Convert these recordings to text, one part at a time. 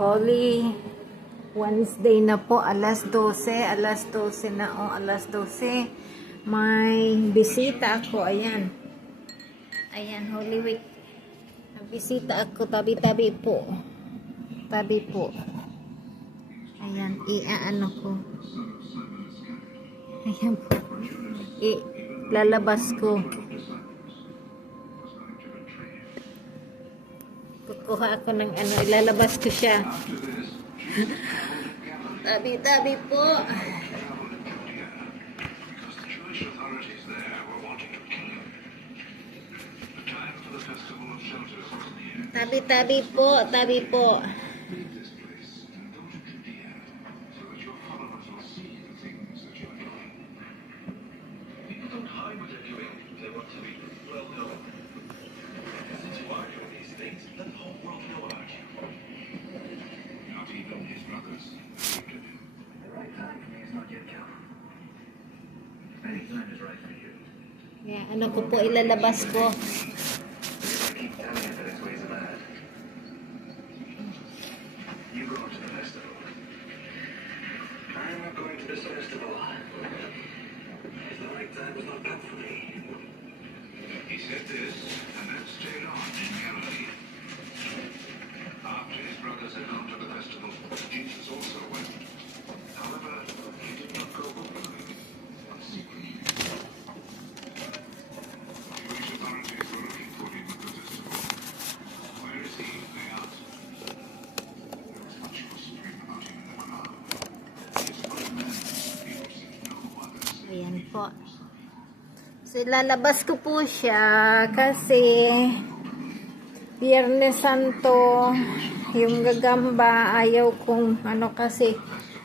Holy Wednesday na po, alas 12 na o, alas 12. May bisita ako, ayan. Ayan, Holy Week. Bisita ako, tabi-tabi po. Tabi po. Ayan, iaano ko. Ayan po. Lalabas ko. Kukuha ako ng ano, ilalabas ko siya. Tabi-tabi po. Tabi-tabi po, tabi po. Yeah, ano ko po ilalabas ko. He said this, and then stayed on in Galilee. After his brothers had gone to the festival, Jesus also went. However, he did not go openly, but secretly. Jewish authorities were looking for him at the festival. Where is he? They asked. There was much whispering about him in the crowd. He is not a man, people said no others. Ayan po. So, lalabas ko po siya kasi Biyernes Santo, yung gagamba, ayaw kong ano kasi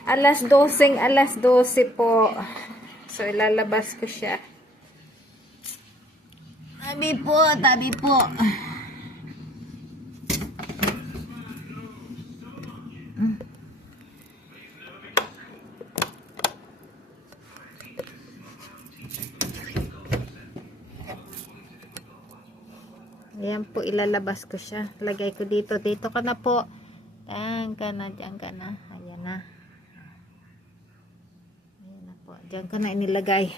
alas 12 po. So, ilalabas ko siya. Tabi po, tabi po. Ayan po, ilalabas ko siya. Lagay ko dito. Dito ka na po. Diyan ka na, diyan ka na. Ayan na. Ayan na po. Diyan ka na inilagay.